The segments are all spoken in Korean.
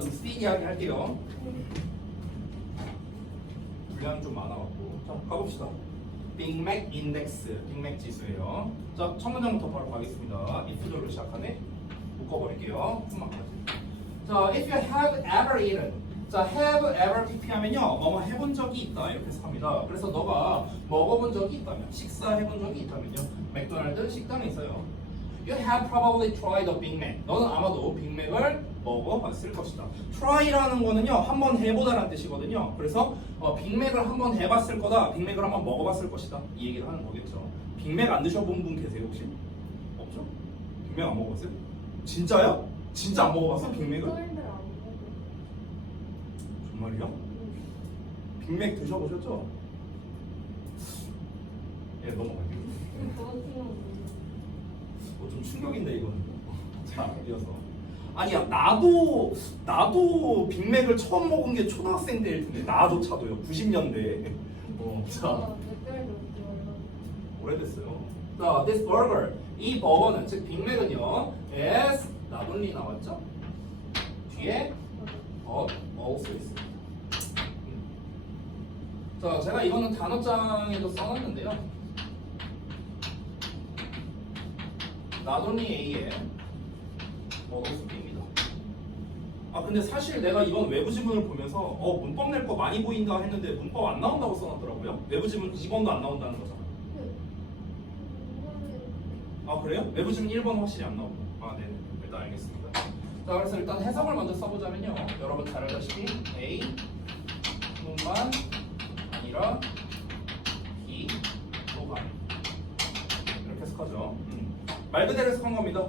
좀 스피디 하게 할게요. 분량이 좀 많아갖고. 자, 가봅시다. 빅맥 인덱스, 빅맥 지수예요. 자, 첫 문장부터 바로 가겠습니다. if절로 시작하네. 묶어버릴게요. 한번까지. 자, if you have ever eaten. 자, have ever pp하면요, 뭐뭐 해본 적이 있다 이렇게 해서 합니다. 그래서 너가 먹어본 적이 있다면, 식사해본 적이 있다면요, 맥도날드 식당에 있어요. You have probably tried a Big Mac. 너는 아마도 빅맥을 먹어봤을 것이다. try라는 거는요, 한번 해보다라는 뜻이거든요. 그래서 빅맥을 한번 해봤을 거다, 빅맥을 한번 먹어봤을 것이다, 이 얘기를 하는 거겠죠. 빅맥 안 드셔본 분 계세요 혹시? 없죠? 빅맥 안 먹어봤어요? 진짜요? 진짜 안 먹어봤어 빅맥을? 정말요? 빅맥 드셔보셨죠? 예, 넘어갈게요. 좀 충격인데 이거는. 자, 이어서. 아니야, 나도 빅맥을 처음 먹은 게 초등학생 때일 텐데, 나조차도요. 90년대. 자, 오래됐어요. 자, this burger, 이 버거는 즉 빅맥은요, is not only 나왔죠? 뒤에 but also 있습니다. 자, 제가 이거는 단어장에도 써놨는데요. not only A에 but also B입니다. 아, 근데 사실 내가 이번 외부 지문을 보면서 문법 낼 거 많이 보인다 했는데 문법 안 나온다고 써놨더라고요. 외부 지문 2번도 안 나온다는 거잖아요. 아, 그래요? 외부 지문 1번 확실히 안 나오고. 아, 네네. 일단 알겠습니다. 자, 그래서 일단 해석을 먼저 써보자면요. 여러분 잘 알다시피 A 뿐만 아니라 B 또한 이렇게 해석하죠. 말 그대로 해석한 겁니다.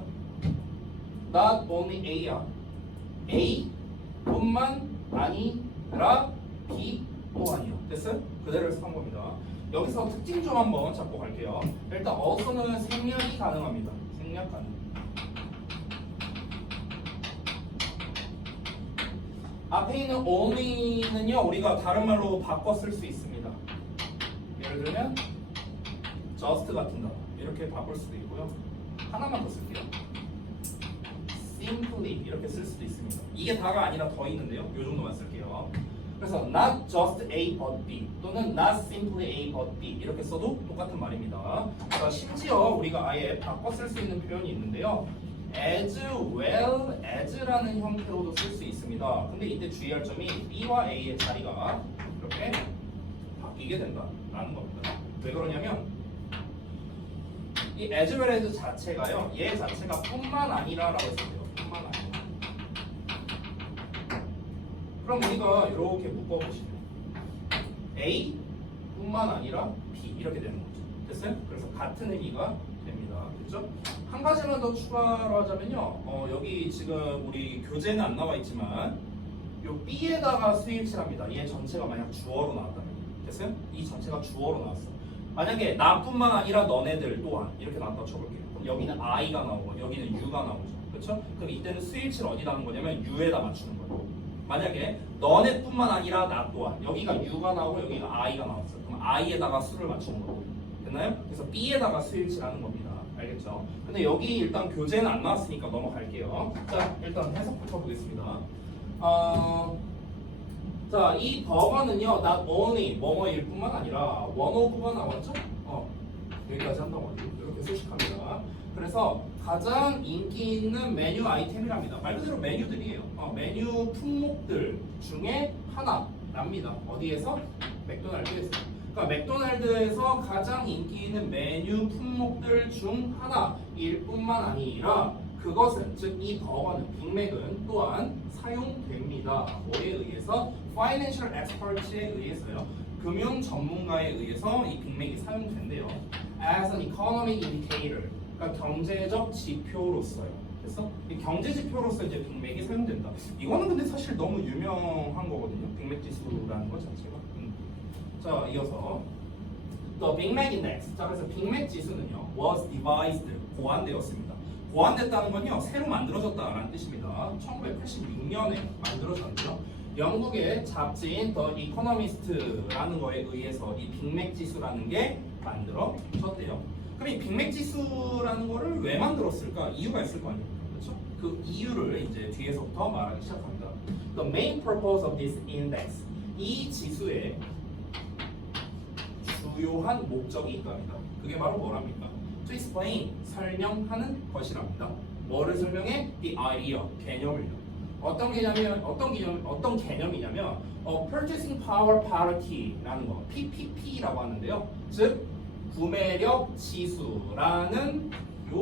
Not only A야. A 뿐만 아니라 B 또한이요. 됐어요? 그대로 해석한 겁니다. 여기서 특징 좀 한번 잡고 갈게요. 일단 also는 생략이 가능합니다. 생략 가능. 앞에 있는 only는요, 우리가 다른 말로 바꿔 쓸 수 있습니다. 예를 들면 just 같은 단어 이렇게 바꿀 수도 있고요. 하나만 더 쓸게요. simply 이렇게 쓸 수도 있습니다. 이게 다가 아니라 더 있는데요. 이 정도만 쓸게요. 그래서 not just A but B 또는 not simply A but B 이렇게 써도 똑같은 말입니다. 자, 심지어 우리가 아예 바꿔 쓸 수 있는 표현이 있는데요. as well as라는 형태로도 쓸 수 있습니다. 근데 이때 주의할 점이 B와 A의 자리가 이렇게 바뀌게 된다라는 겁니다. 왜 그러냐면 이 as well as 자체가요, 얘 자체가 뿐만 아니라라고 했어요. 뿐만 아니라. 그럼 우리가 이렇게 묶어보시면 A 뿐만 아니라 B 이렇게 되는 거죠. 됐어요? 그래서 같은 의미가 됩니다. 됐죠? 한 가지만 더 추가로 하자면요. 여기 지금 우리 교재는 안 나와 있지만 요 B에다가 수일치랍니다. 얘 전체가 만약 주어로 나왔다면. 됐어요? 이 전체가 주어로 나왔어. 만약에 나뿐만 아니라 너네들 또한 이렇게 나왔다고 쳐볼게요. 그럼 여기는 I가 나오고 여기는 U가 나오죠. 그렇죠? 그럼 이때는 수일치를 어디다 하는 거냐면 U에다 맞추는 거예요. 만약에 너네뿐만 아니라 나 또한 여기가 U가 나오고 여기가 I가 나왔어요. 그럼 I에다가 수를 맞추는 거예요. 됐나요? 그래서 B에다가 수일치라는 겁니다. 알겠죠? 근데 여기 일단 교재는 안 나왔으니까 넘어갈게요. 자, 일단 해석부터 보겠습니다. 자, 이 버거는요, not only 뭐뭐일 뿐만 아니라 one of가 나왔죠? 여기까지 한다고 하죠. 이렇게 소식합니다. 그래서 가장 인기 있는 메뉴 아이템이랍니다. 말 그대로 메뉴들이에요. 메뉴 품목들 중에 하나랍니다. 어디에서? 맥도날드에서. 그러니까 맥도날드에서 가장 인기 있는 메뉴 품목들 중 하나일 뿐만 아니라 그것은, 즉 이 버거는, 빅맥은 또한 사용됩니다. 뭐에 의해서? Financial Expert에 의해서요. 금융 전문가에 의해서 이 빅맥이 사용된대요. As an economic indicator, 그러니까 경제적 지표로서요. 그래서 이 경제 지표로서 이제 빅맥이 사용된다. 이거는 근데 사실 너무 유명한 거거든요. 빅맥 지수라는 것 자체가. 자, 이어서 The Big Mac Index. 자, 그래서 빅맥 지수는요, was devised, 고안되었습니다. 고안됐다는 건요, 새로 만들어졌다라는 뜻입니다. 1986년에 만들어졌는데요. 영국의 잡지인 The Economist라는 거에 의해서 이 빅맥 지수라는 게 만들어졌대요. 그럼 이 빅맥 지수라는 거를 왜 만들었을까? 이유가 있을 거 아닙니까? 그렇죠? 그 이유 이유를 이제 뒤에서부터 말하기 시작합니다. The main purpose of this index. 이 지수의 주요한 목적이 있답니다. 그게 바로 뭐랍니까? To explain, 설명하는 것이랍니다. 뭐를 설명해? The idea, 개념을요. 어떤 개념이냐면 Purchasing Power Parity라는 거, PPP라고 하는데요. 즉 구매력 지수라는 요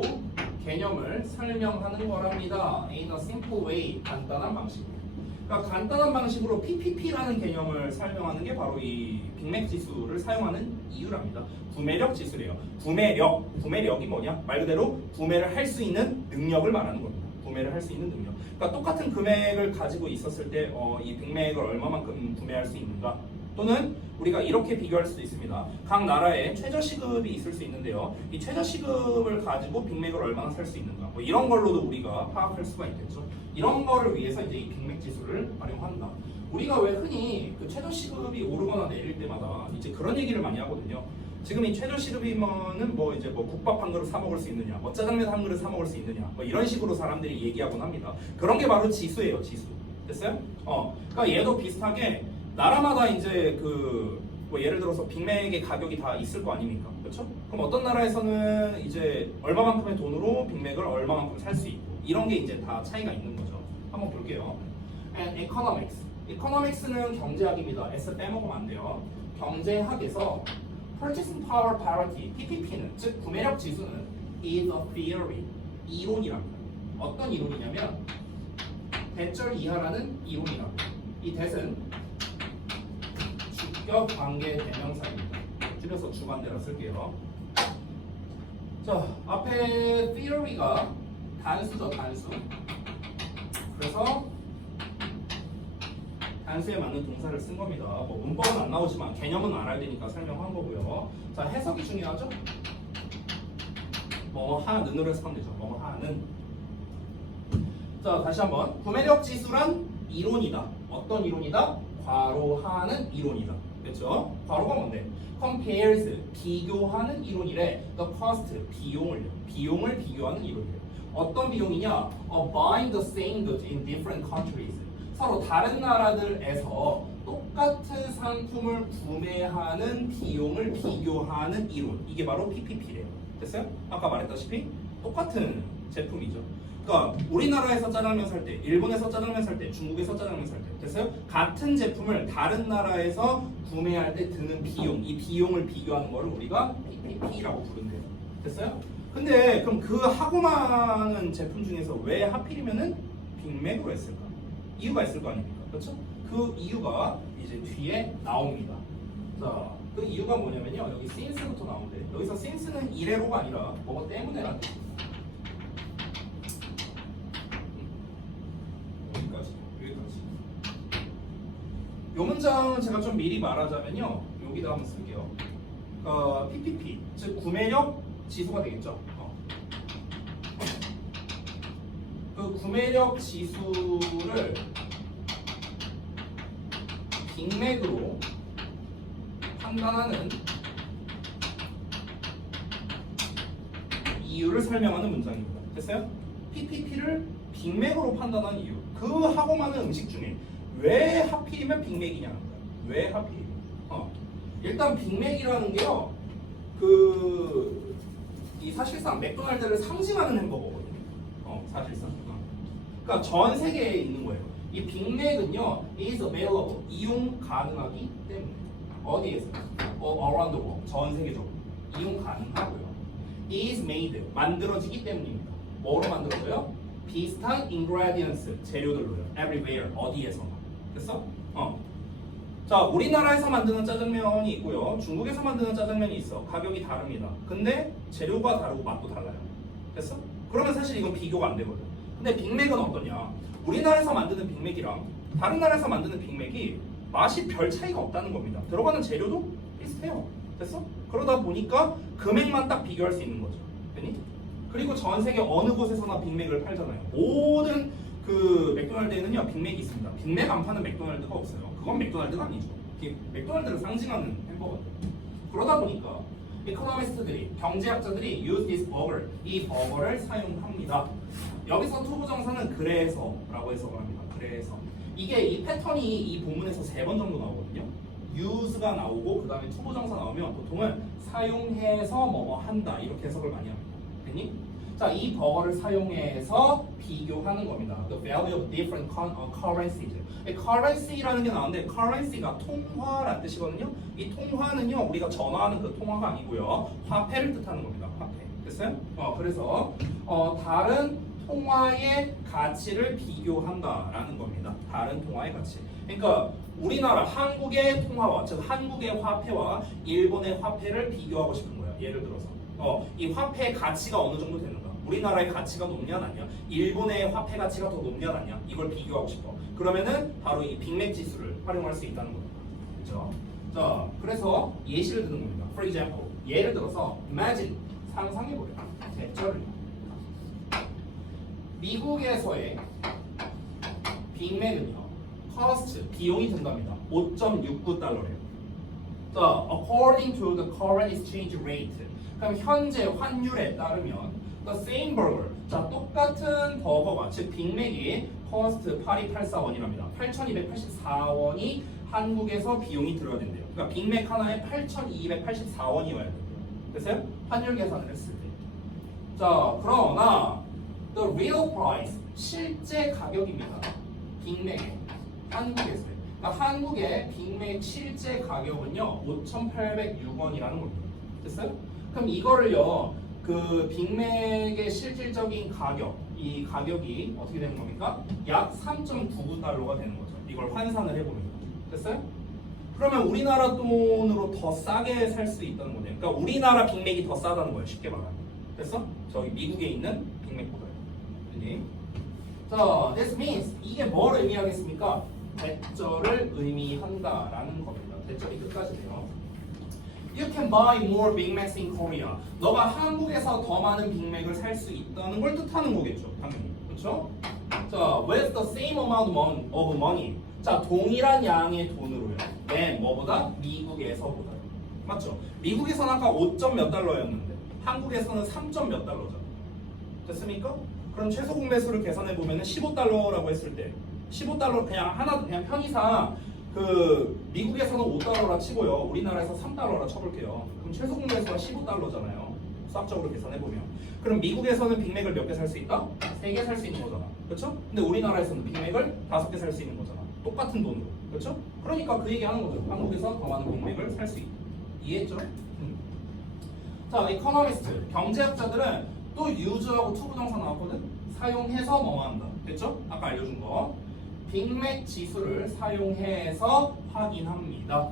개념을 설명하는 거랍니다. In a simple way, 간단한 방식으로. 그러니까 간단한 방식으로 PPP라는 개념을 설명하는 게 바로 이 빅맥 지수를 사용하는 이유랍니다. 구매력 지수래요. 구매력이 뭐냐? 말 그대로 구매를 할 수 있는 능력을 말하는 겁니다. 구매를 할 수 있는 능력. 그러니까 똑같은 금액을 가지고 있었을 때 이 빅맥을 얼마만큼 구매할 수 있는가? 또는 우리가 이렇게 비교할 수도 있습니다. 각 나라에 최저시급이 있을 수 있는데요. 이 최저시급을 가지고 빅맥을 얼마나 살 수 있는가? 뭐 이런 걸로도 우리가 파악할 수가 있겠죠. 이런 거를 위해서 이제 이 빅맥 지수를 활용한다. 우리가 왜 흔히 그 최저시급이 오르거나 내릴 때마다 이제 그런 얘기를 많이 하거든요. 지금 이 최저시급이면은 뭐 이제 뭐 국밥 한 그릇 사 먹을 수 있느냐, 뭐 짜장면 한 그릇 사 먹을 수 있느냐, 뭐 이런 식으로 사람들이 얘기하곤 합니다. 그런 게 바로 지수예요, 지수. 됐어요? 그러니까 얘도 비슷하게 나라마다 이제 뭐 예를 들어서 빅맥의 가격이 다 있을 거 아닙니까? 그렇죠? 그럼 어떤 나라에서는 이제 얼마만큼의 돈으로 빅맥을 얼마만큼 살 수 있고 이런 게 이제 다 차이가 있는 거죠. 한번 볼게요. And economics. economics는 경제학입니다. S 빼먹으면 안 돼요. 경제학에서 Purchasing Power Parity, PPP는 즉 구매력 지수는 is a theory, 이론이랍니다. 어떤 이론이냐면 대절 이하라는 이론이랍니다. 이 대은 주격 관계 대명사입니다. 줄여서 주관대라 쓸게요. 자, 앞에 theory가 단수죠, 단수. 그래서 단수에 맞는 동사를 쓴 겁니다. 뭐 문법은 안 나오지만 개념은 알아야 되니까 설명한 거고요. 자, 해석이 중요하죠? 뭐 하는으로 해석하면 되죠. 뭐 하는. 자, 다시 한번. 구매력 지수란 이론이다. 어떤 이론이다? 괄호하는 이론이다. 그렇죠? 괄호가 뭔데? compares, 비교하는 이론이래. the cost, 비용을 비교하는 이론이래. 어떤 비용이냐? buying the same goods in different countries. 서로 다른 나라들에서 똑같은 상품을 구매하는 비용을 비교하는 이론. 이게 바로 PPP래요. 됐어요? 아까 말했다시피 똑같은 제품이죠. 그러니까 우리나라에서 짜장면 살 때, 일본에서 짜장면 살 때, 중국에서 짜장면 살 때, 됐어요? 같은 제품을 다른 나라에서 구매할 때 드는 비용, 이 비용을 비교하는 거를 우리가 PPP라고 부른대요. 됐어요? 근데 그럼 그 하고 많은 제품 중에서 왜 하필이면은 빅맥으로 했을까? 이유가 있을 거 아닙니까? 그렇죠? 그 이유가 이제 뒤에 나옵니다. 자, 그 이유가 뭐냐면요. 여기 since부터 나오는데 여기서 since는 이래로가 아니라 뭐가 때문에라는 여기까지. 요 문장은 제가 좀 미리 말하자면요. 여기다 한번 쓸게요. PPP, 즉 구매력 지수가 되겠죠. 그 구매력 지수를 빅맥으로 판단하는 이유를 설명하는 문장입니다. 됐어요? PPP를 빅맥으로 판단하는 이유. 그 하고 많은 음식 중에 왜 하필이면 빅맥이냐는 거예요. 왜 하필이면? 일단 빅맥이라는 게요. 이 사실상 맥도날드를 상징하는 햄버거거든요. 사실상. 그러니까 전 세계에 있는 거예요. 이 빅맥은요, is available, 이용 가능하기 때문에. 어디에서? around the world, 전 세계적으로. 이용 가능하고요. is made, 만들어지기 때문입니다. 뭐로 만들어져요? 비슷한 ingredients, 재료들로요. everywhere, 어디에서나. 됐어? 자, 우리나라에서 만드는 짜장면이 있고요. 중국에서 만드는 짜장면이 있어. 가격이 다릅니다. 근데 재료가 다르고 맛도 달라요. 됐어? 그러면 사실 이건 비교가 안 되거든. 근데 빅맥은 어떠냐? 우리나라에서 만드는 빅맥이랑 다른 나라에서 만드는 빅맥이 맛이 별 차이가 없다는 겁니다. 들어가는 재료도 비슷해요. 됐어? 그러다 보니까 금액만 딱 비교할 수 있는 거죠. 됐니? 그리고 전 세계 어느 곳에서나 빅맥을 팔잖아요. 모든 그 맥도날드에는요 빅맥이 있습니다. 빅맥 안 파는 맥도날드가 없어요. 그건 맥도날드가 아니죠. 맥도날드를 상징하는 햄버거죠. 그러다 보니까 이코노미스트들이, 경제학자들이 use this burger, 이 버거를 사용합니다. 여기서 투부정사는 그래서라고 해석을 합니다. 그래서 이게 이 패턴이 이 본문에서 3번 정도 나오거든요. use가 나오고 그 다음에 투부정사 나오면 보통은 사용해서 뭐뭐 한다 이렇게 해석을 많이 합니다. 됐니? 자, 이 버거를 사용해서 비교하는 겁니다. The value of different currencies. currency라는 게 나오는데 currency가 통화라는 뜻이거든요. 이 통화는요 우리가 전화하는 그 통화가 아니고요 화폐를 뜻하는 겁니다. 화폐. 됐어요? 그래서 다른 통화의 가치를 비교한다라는 겁니다. 다른 통화의 가치. 그러니까 우리나라 한국의 통화와 즉 한국의 화폐와 일본의 화폐를 비교하고 싶은 거예요. 예를 들어서 이 화폐의 가치가 어느 정도 되는가? 우리나라의 가치가 높냐 낮냐? 일본의 화폐 가치가 더 높냐 낮냐? 이걸 비교하고 싶어. 그러면은 바로 이 빅맥 지수를 활용할 수 있다는 겁니다. 그렇죠? 자, 그래서 예시를 드는 겁니다. For example, 예를 들어서 imagine 상상해보래요. 대절을 미국에서의 빅맥은요 cost 비용이 든답니다. 5.69달러래요. 자, according to the current exchange rate. 그럼 현재 환율에 따르면 the same burger. 자, 똑같은 버거가 즉 빅맥이 cost 8284원이랍니다. 8284원이 한국에서 비용이 들어야 된대요. 그러니까 빅맥 하나에 8284원이어야 된대요. 됐어요? 환율 계산을 했을 때. 자, 그러나 the real price 실제 가격입니다. 빅맥의 한국에서. 그러니까 한국의 빅맥 실제 가격은요 5,806원이라는 겁니다. 됐어요? 그럼 이거를요 그 빅맥의 실질적인 가격, 이 가격이 어떻게 되는 겁니까? 약 3.99달러가 되는 거죠. 이걸 환산을 해보면. 됐어요? 그러면 우리나라 돈으로 더 싸게 살 수 있다는 거네요. 그러니까 우리나라 빅맥이 더 싸다는 거예요. 쉽게 말하면. 됐어? 저기 미국에 있는 빅맥보다요. 됐니? 자, this means 이게 뭘 의미하겠습니까? 대절을 의미한다라는 겁니다. 대절이 끝까지 돼요. You can buy more Big Macs in Korea. 너가 한국에서 더 많은 빅맥을 살 수 있다는 걸 뜻하는 거겠죠, 당연히. 그렇죠? 자, with the same amount of money. 자, 동일한 양의 돈으로요. 네, 뭐보다? 미국에서보다. 맞죠? 미국에서는 아까 5점 몇 달러였는데 한국에서는 3점 몇 달러잖아. 됐습니까? 그럼 최소 공매수를 계산해 보면은 15달러라고 했을 때 15달러 그냥 편의상 그 미국에서는 5달러라 치고요. 우리나라에서 3달러라 쳐볼게요. 그럼 최소 공매수가 15달러잖아요. 수학적으로 계산해 보면. 그럼 미국에서는 빅맥을 몇 개 살 수 있다? 3개 살 수 있는 거잖아. 그렇죠? 근데 우리나라에서는 빅맥을 5개 살 수 있는 거잖아. 똑같은 돈으로. 그렇죠? 그러니까 그 얘기 하는 거죠. 한국에서 더 많은 빅맥을 살 수 있다. 이해했죠? 자, 이코노미스트 경제학자들은 또 use하고 to 부정사 나왔거든? 사용해서 뭐뭐 한다. 됐죠? 아까 알려준 거. 빅맥 지수를 사용해서 확인합니다.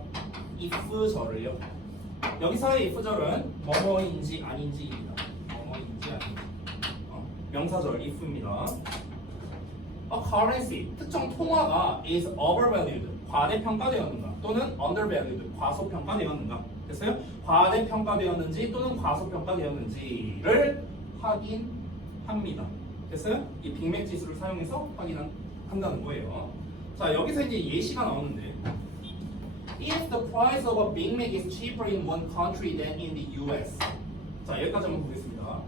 if절을요. 여기서의 if절은 뭐뭐인지 아닌지입니다. 뭐뭐인지 아닌지. 명사절 if입니다. A currency, 특정 통화가 is overvalued, 과대평가되었는가 또는 undervalued, 과소평가되었는가. 됐어요? 과대평가되었는지 또는 과소평가되었는지를 확인합니다. 됐어요? 이 빅맥 지수를 사용해서 확인한다는 거예요. 자, 여기서 이제 예시가 나오는데 If the price of a Big Mac is cheaper in one country than in the US. 자, 여기까지 한번 보겠습니다.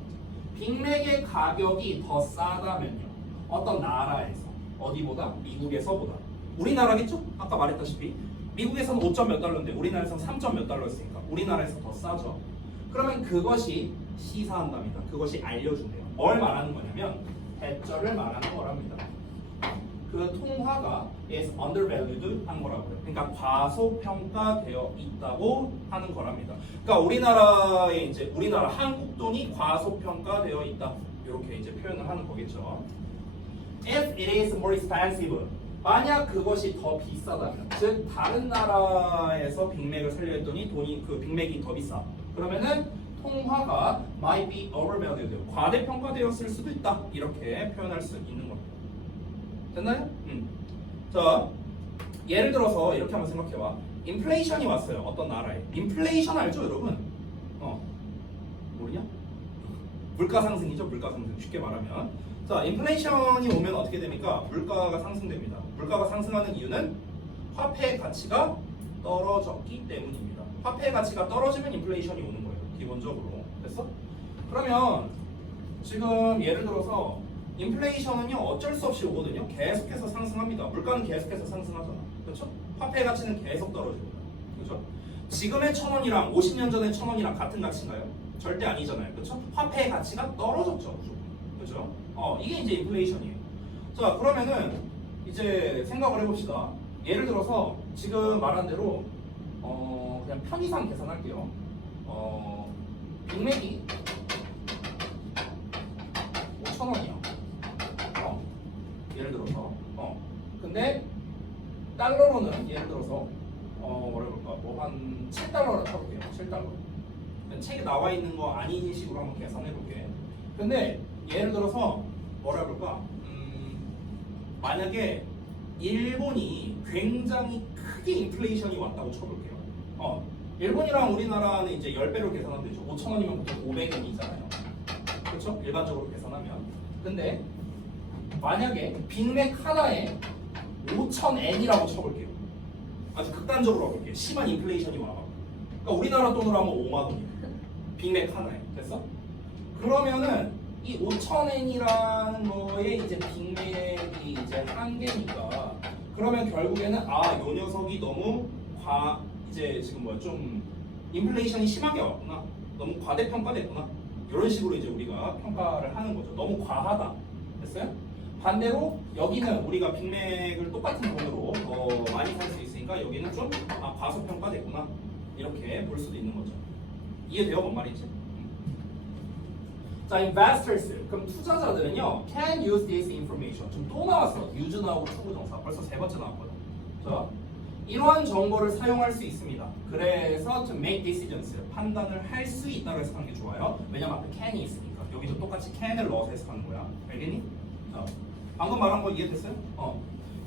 빅맥의 가격이 더 싸다면요. 어떤 나라에서 어디보다? 미국에서보다. 우리나라겠죠? 아까 말했다시피 미국에서는 5점 몇 달러인데 우리나라에서는 3점 몇 달러였으니까 우리나라에서 더 싸죠. 그러면 그것이 시사한답니다. 그것이 알려준대요. 뭘 말하는 거냐면 대절을 말하는 거랍니다. 그 통화가 is undervalued 한 거라고요. 그러니까 과소평가되어 있다고 하는 거랍니다. 그러니까 우리나라 한국 돈이 과소평가되어 있다. 이렇게 이제 표현을 하는 거겠죠. If it is more expensive, 만약 그것이 더 비싸다면, 즉 다른 나라에서 빅맥을 살려 했더니 그 빅맥이 더 비싸. 그러면은 통화가 might be overvalued, 과대평가되었을 수도 있다. 이렇게 표현할 수 있는 겁니다. 됐나요? 자, 예를 들어서 이렇게 한번 생각해봐. 인플레이션이 왔어요. 어떤 나라에. 인플레이션 알죠, 여러분? 모르냐? 물가 상승이죠, 물가 상승. 쉽게 말하면. 자, 인플레이션이 오면 어떻게 됩니까? 물가가 상승됩니다. 물가가 상승하는 이유는 화폐의 가치가 떨어졌기 때문입니다. 화폐의 가치가 떨어지면 인플레이션이 오는 거예요. 기본적으로. 됐어? 그러면 지금 예를 들어서 인플레이션은요 어쩔 수 없이 오거든요. 계속해서 상승합니다. 물가는 계속해서 상승하잖아. 그렇죠? 화폐 가치는 계속 떨어집니다. 그렇죠? 지금의 1,000원이랑 50년 전의 1,000원이랑 같은 가치인가요? 절대 아니잖아요. 그렇죠? 화폐의 가치가 떨어졌죠. 그렇죠? 이게 이제 인플레이션이에요. 자, 그러면은 이제 생각을 해봅시다. 예를 들어서 지금 말한 대로 그냥 편의상 계산할게요. 빅맥이 5,000원이야. 예를 들어서. 근데 달러로는 예를 들어서 뭐라 그럴까? 뭐 한 7달러를 쳐볼게요. 7달러. 책에 나와 있는 거 아닌 식으로 한번 계산해 볼게. 근데 예를 들어서 뭐라 그럴까? 만약에 일본이 굉장히 크게 인플레이션이 왔다고 쳐볼게요. 일본이랑 우리나라는 이제 10배로 계산하면 되죠. 5,000원이면 보통 500엔이잖아요. 그렇죠? 일반적으로 계산하면. 근데 만약에 빅맥 하나에 5,000엔이라고 쳐볼게요. 아주 극단적으로 와볼게요. 심한 인플레이션이 와가지고. 그러니까 우리나라 돈으로 하면 5만 원이에요. 빅맥 하나에. 됐어? 그러면은 이 5,000엔이라는 거에 이제 빅맥이 이제 한계니까 그러면 결국에는 요 녀석이 너무 이제 지금 뭐야 좀 인플레이션이 심하게 왔구나. 너무 과대평가됐구나. 이런 식으로 이제 우리가 평가를 하는 거죠. 너무 과하다. 됐어요? 반대로 여기는 우리가 빅맥을 똑같은 돈으로 더 많이 살 수 있으니까 여기는 좀 과소평가됐구나. 이렇게 볼 수도 있는 거죠. 이해돼요? 뭔 말인지? 자, investors. 그럼 투자자들은요, can use this information. 좀 또 나왔어. use 나오고 to 부정사. 벌써 3번째 나왔거든. 자, 이러한 정보를 사용할 수 있습니다. 그래서 to make decisions. 판단을 할 수 있다고 해석하는 게 좋아요. 왜냐면 앞에 can이 있으니까. 여기도 똑같이 can을 넣어서 해석하는 거야. 알겠니? 자, 방금 말한 거 이해됐어요?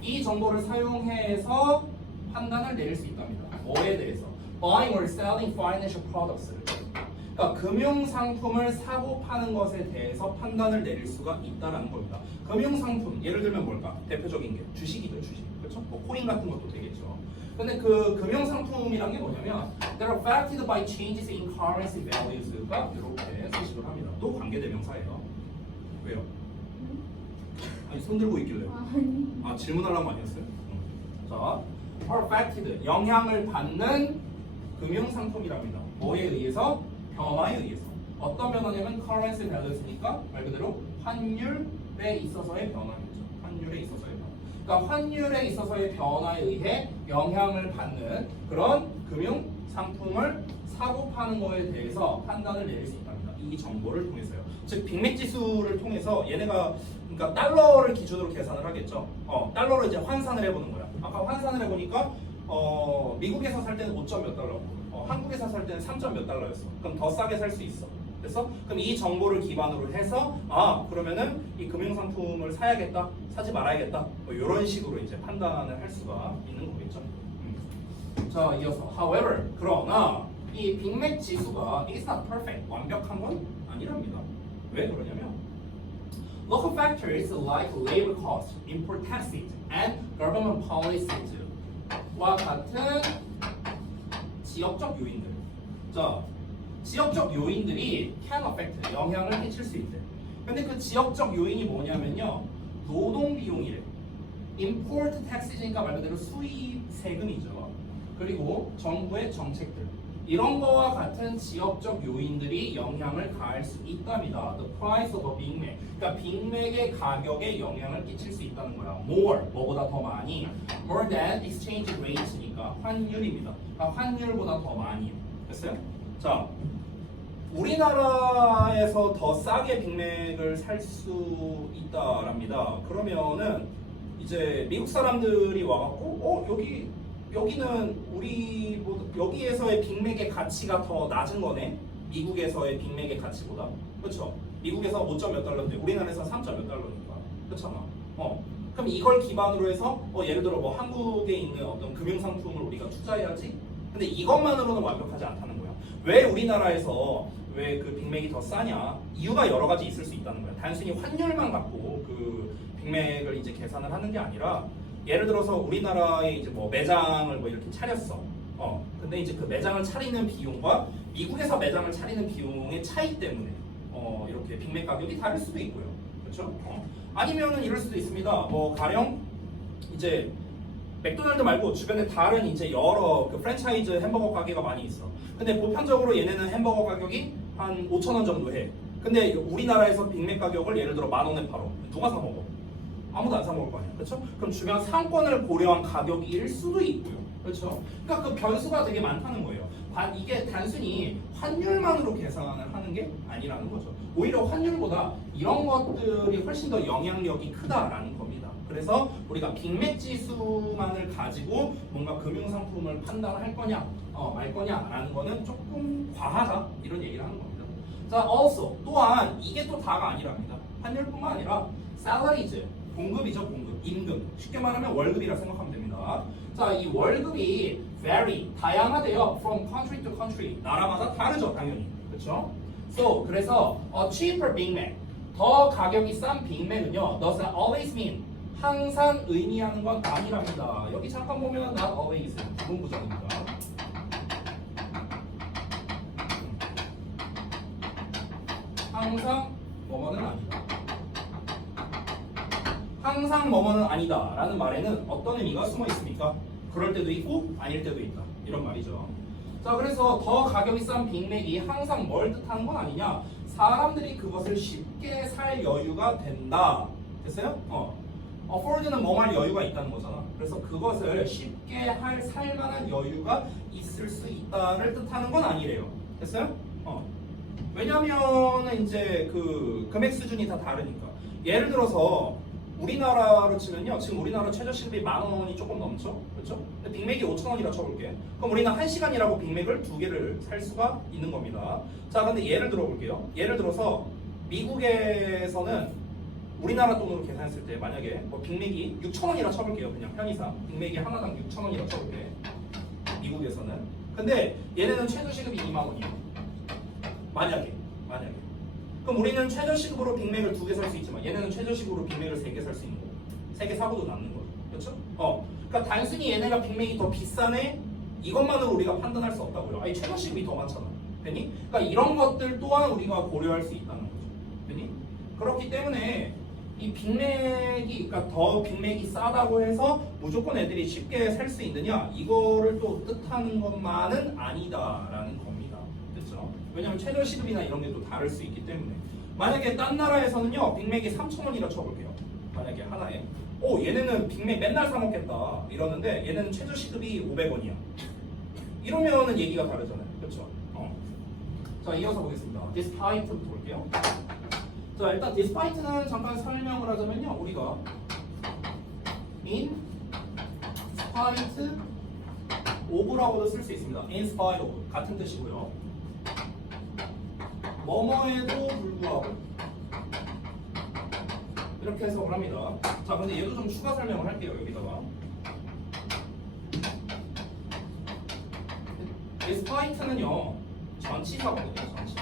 이 정보를 사용해서 판단을 내릴 수 있답니다. 뭐에 대해서? Buying or selling financial products. 그러니까 금융 상품을 사고 파는 것에 대해서 판단을 내릴 수가 있다라는 겁니다. 금융 상품 예를 들면 뭘까? 대표적인 게 주식이죠, 주식. 그렇죠? 뭐 코인 같은 것도 되겠죠. 근데 그 금융 상품이란 게 뭐냐면 they are affected by changes in currency values가 이렇게 서식을 합니다. 또 관계대명사예요. 왜요? 아니 손 들고 있길래요. 질문하려는 거 아니었어요? 자, are affected 영향을 받는 금융 상품이랍니다. 뭐에 의해서? 변화에 의해서. 어떤 변화냐면 currency values니까 말 그대로 환율에 있어서의 변화겠죠. 환율에 있어서의 변화. 그러니까 환율에 있어서의 변화에 의해 영향을 받는 그런 금융 상품을 사고 파는 거에 대해서 판단을 내릴 수 있답니다. 이 정보를 통해서요. 즉 빅맥 지수를 통해서 얘네가 그러니까 달러를 기준으로 계산을 하겠죠. 달러를 이제 환산을 해보는 거야. 아까 환산을 해보니까 미국에서 살 때는 5점 몇 달러고 한국에서 살 때는 3점 몇 달러였어. 그럼 더 싸게 살 수 있어. 됐어? 그럼 이 정보를 기반으로 해서 그러면은 이 금융상품을 사야겠다, 사지 말아야겠다 뭐 이런 식으로 이제 판단을 할 수가 있는 거겠죠. 자, 이어서 however 그러나 이 빅맥 지수가 is not perfect 완벽한 건 아니랍니다. 왜 그러냐면 local factors like labor cost, import taxes, and government policies 와 같은 지역적 요인들. 자, 지역적 요인들이 can affect 영향을 끼칠 수 있대. 근데 그 지역적 요인이 뭐냐면요, 노동 비용이래. import taxes니까 말 그대로 수입 세금이죠. 그리고 정부의 정책들. 이런 거와 같은 지역적 요인들이 영향을 가할 수 있답니다. The price of a Big Mac. 그러니까 빅맥의 가격에 영향을 끼칠 수 있다는 거야. More, 뭐보다 더 많이. More than exchange rate니까 환율입니다. 그러니까 환율보다 더 많이. 됐어요? 자, 우리나라에서 더 싸게 빅맥을 살 수 있다랍니다. 그러면은 이제 미국 사람들이 와갖고 여기는 우리 여기에서의 빅맥의 가치가 더 낮은 거네. 미국에서의 빅맥의 가치보다. 그렇죠? 미국에서 5점 몇 달러인데 우리나라에서 3점 몇 달러니까. 그렇잖아. 그럼 이걸 기반으로 해서 예를 들어 뭐 한국에 있는 어떤 금융 상품을 우리가 투자해야지. 근데 이것만으로는 완벽하지 않다는 거야. 왜 우리나라에서 왜 그 빅맥이 더 싸냐? 이유가 여러 가지 있을 수 있다는 거야. 단순히 환율만 갖고 그 빅맥을 이제 계산을 하는 게 아니라 예를 들어서 우리나라에 이제 뭐 매장을 뭐 이렇게 차렸어. 근데 이제 그 매장을 차리는 비용과 미국에서 매장을 차리는 비용의 차이 때문에 이렇게 빅맥 가격이 다를 수도 있고요. 그렇죠? 아니면은 이럴 수도 있습니다. 뭐 가령 이제 맥도날드 말고 주변에 다른 이제 여러 그 프랜차이즈 햄버거 가게가 많이 있어. 근데 보편적으로 얘네는 햄버거 가격이 한 5,000원 정도 해. 근데 우리나라에서 빅맥 가격을 예를 들어 10,000원에 팔어. 누가 사 먹어? 아무도 안 사 먹을 거 아니야. 그렇죠? 그럼 주변 상권을 고려한 가격일 수도 있고요. 그렇죠? 그러니까 그 변수가 되게 많다는 거예요. 이게 단순히 환율만으로 계산을 하는 게 아니라는 거죠. 오히려 환율보다 이런 것들이 훨씬 더 영향력이 크다라는 겁니다. 그래서 우리가 빅맥 지수만을 가지고 뭔가 금융상품을 판단할 거냐 말 거냐라는 거는 조금 과하다 이런 얘기를 하는 겁니다. 자, also 또한 이게 또 다가 아니랍니다. 환율뿐만 아니라 salaries 공급이죠, 공급, 임금. 쉽게 말하면 월급이라 생각하면 됩니다. 자, 이 월급이 vary, 다양하대요. From country to country. 나라마다 다르죠, 당연히. 그렇죠? So, 그래서 a cheaper Big Mac, 더 가격이 싼 빅맥은요, does not always mean, 항상 의미하는 건 아니랍니다. 여기 잠깐 보면 not always, 부분부정입니다. 항상 뭐뭐는 아니다. 항상 뭐뭐는 아니다 라는 말에는 어떤 의미가 숨어 있습니까? 그럴 때도 있고 아닐 때도 있다 이런 말이죠. 자, 그래서 더 가격이 싼 빅맥이 항상 뭘 뜻하는 건 아니냐, 사람들이 그것을 쉽게 살 여유가 된다. 됐어요? afford는 뭐 할 여유가 있다는 거잖아. 그래서 그것을 쉽게 살 만한 여유가 있을 수 있다를 뜻하는 건 아니래요. 됐어요? 왜냐면은 이제 그 금액 수준이 다 다르니까. 예를 들어서 우리나라로 치면요, 지금 우리나라 최저시급이 10,000원이 조금 넘죠? 그렇죠? 근데 빅맥이 5,000원이라 쳐볼게. 그럼 우리는 1시간이라고 빅맥을 2개를 살 수가 있는 겁니다. 자, 근데 예를 들어 볼게요. 예를 들어서 미국에서는 우리나라 돈으로 계산했을 때 만약에 뭐 빅맥이 6,000원이라 쳐볼게요. 그냥 편의상 빅맥이 하나당 6,000원이라 쳐볼게. 미국에서는. 근데 얘네는 최저시급이 20,000원이에요. 만약에. 그럼 우리는 최저시급으로 빅맥을 2개 살 수 있지만 얘네는 최저시급으로 빅맥을 3개 살 수 있는 거고 3개 사고도 남는 거죠. 그렇죠? 그러니까 단순히 얘네가 빅맥이 더 비싸네 이것만으로 우리가 판단할 수 없다고요. 아니 최저시급이 더 많잖아. 되니? 그러니까 이런 것들 또한 우리가 고려할 수 있다는 거죠. 되니? 그렇기 때문에 이 빅맥이, 그러니까 더 빅맥이 싸다고 해서 무조건 애들이 쉽게 살 수 있느냐 이거를 또 뜻하는 것만은 아니다라는 겁니다. 그렇죠? 왜냐면 최저시급이나 이런 게 또 다를 수 있기 때문에. 만약에 딴 나라에서는요 빅맥이 3,000원이라 쳐볼게요. 만약에 하나에 얘네는 빅맥 맨날 사 먹겠다 이러는데 얘네는 최저시급이 500원이야. 이러면은 얘기가 다르잖아요. 그렇죠? 자, 이어서 보겠습니다. despite부터 볼게요. 자, 일단 despite는 잠깐 설명을 하자면요, 우리가 in spite of라고도 쓸 수 있습니다. in spite of 같은 뜻이고요. 뭐뭐에도 불구하고 이렇게 해석을 합니다. 자, 근데 얘도 좀 추가 설명을 할게요. 여기다가 despite는요 전치사거든요. 전치사.